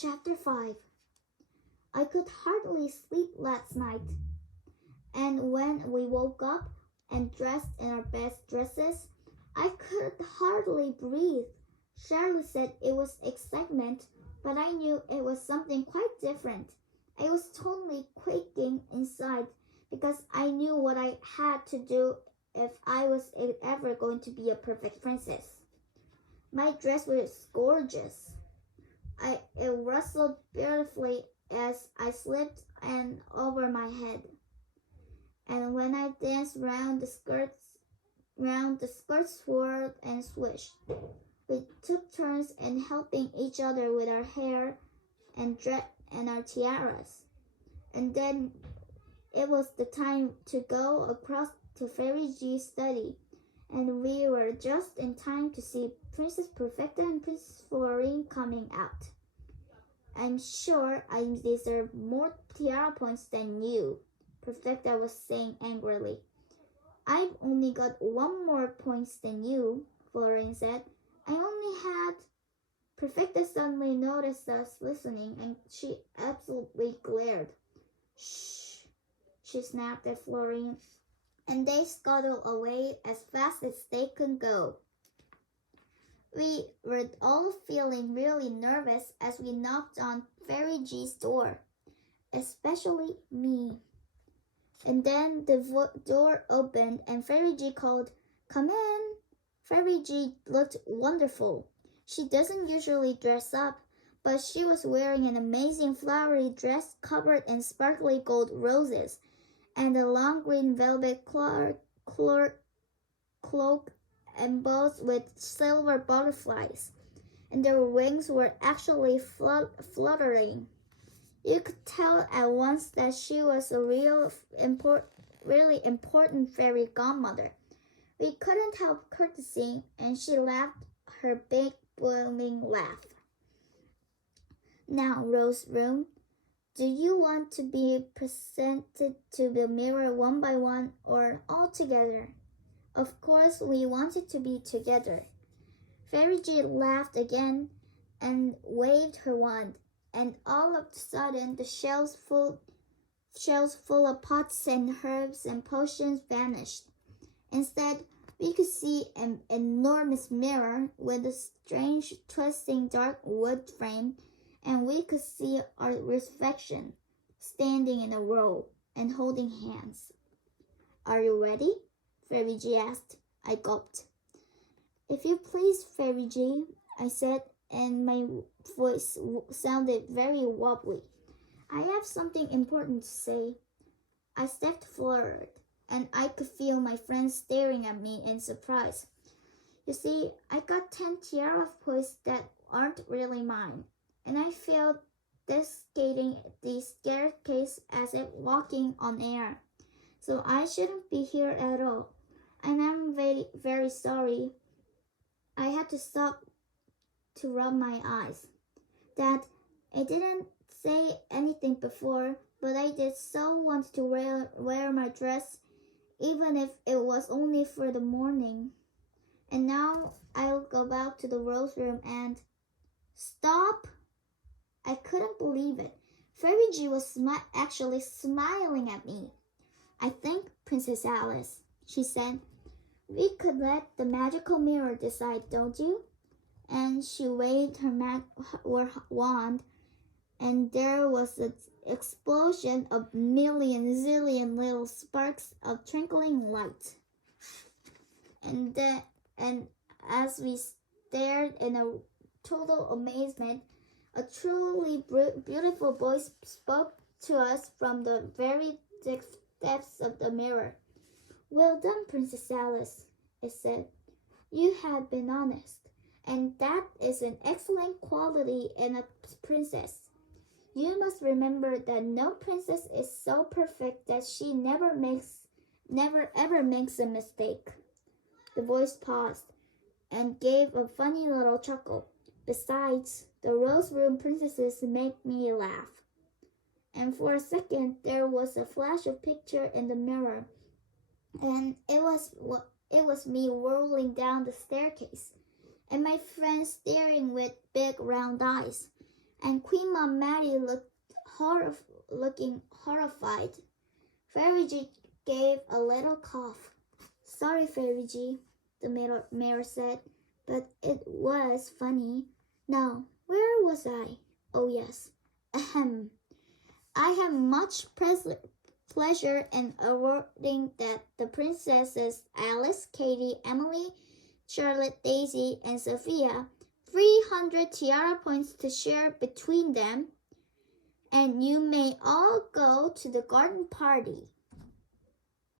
Chapter 5. I could hardly sleep last night, and when we woke up and dressed in our best dresses, I could hardly breathe. Shirley said it was excitement, but I knew it was something quite different. I was totally quaking inside because I knew what I had to do if I was ever going to be a perfect princess. My dress was gorgeous. It rustled beautifully as I slipped and over my head. And when I danced round the skirts swirled and swished. We took turns in helping each other with our hair and our tiaras. And then it was the time to go across to Fairy G's study, and we were just in time to see Princess Perfecta and Princess Florine coming out. I'm sure I deserve more tiara points than you, Perfecta was saying angrily. I've only got one more points than you, Florine said. I only had... Perfecta suddenly noticed us listening, and she absolutely glared. Shh, she snapped at Florine, and they scuttled away as fast as they could go. We were all feeling really nervous as we knocked on Fairy G's door, especially me. And then the door opened and Fairy G called, "Come in." Fairy G looked wonderful. She doesn't usually dress up, but she was wearing an amazing flowery dress covered in sparkly gold roses, and a long green velvet cloak embossed with silver butterflies, and their wings were actually fluttering. You could tell at once that she was a really important fairy godmother. We couldn't help courtesying, and she laughed her big booming laugh. Now, Rose Room, do you want to be presented to the mirror one by one or all together? Of course, we wanted to be together. Fairy G laughed again and waved her wand, and all of a sudden the shelves full of pots and herbs and potions vanished. Instead, we could see an enormous mirror with a strange twisting dark wood frame, and we could see our reflection standing in a row and holding hands. Are you ready? Fairy G asked. I gulped. If you please, Fairy G, I said, and my voice sounded very wobbly. I have something important to say. I stepped forward, and I could feel my friends staring at me in surprise. You see, I got 10 tiara points that aren't really mine, and I feel skating the staircase as if walking on air. So I shouldn't be here at all, and I'm very, very sorry. I had to stop to rub my eyes. Dad, I didn't say anything before, but I did so want to wear my dress, even if it was only for the morning. And now I'll go back to the Rose Room and... Stop! I couldn't believe it. Fairy G was actually smiling at me. I think, Princess Alice, she said, we could let the magical mirror decide, don't you? And she waved her wand, and there was an explosion of zillion little sparks of twinkling light. And as we stared in a total amazement, a truly beautiful voice spoke to us from the very depths of the mirror. Well done, Princess Alice, it said. You have been honest, and that is an excellent quality in a princess. You must remember that no princess is so perfect that she never ever makes a mistake. The voice paused and gave a funny little chuckle. Besides, the Rose Room princesses make me laugh. And for a second, there was a flash of picture in the mirror, and it was me rolling down the staircase, and my friends staring with big round eyes. and Queen Mom Maddie looking horrified. Fairy G gave a little cough. Sorry, Fairy G, the mayor said, but it was funny. Now, where was I? Oh, yes. Ahem. I have much pleasure in awarding that the princesses Alice, Katie, Emily, Charlotte, Daisy, and Sophia 300 Tiara points to share between them, and you may all go to the garden party.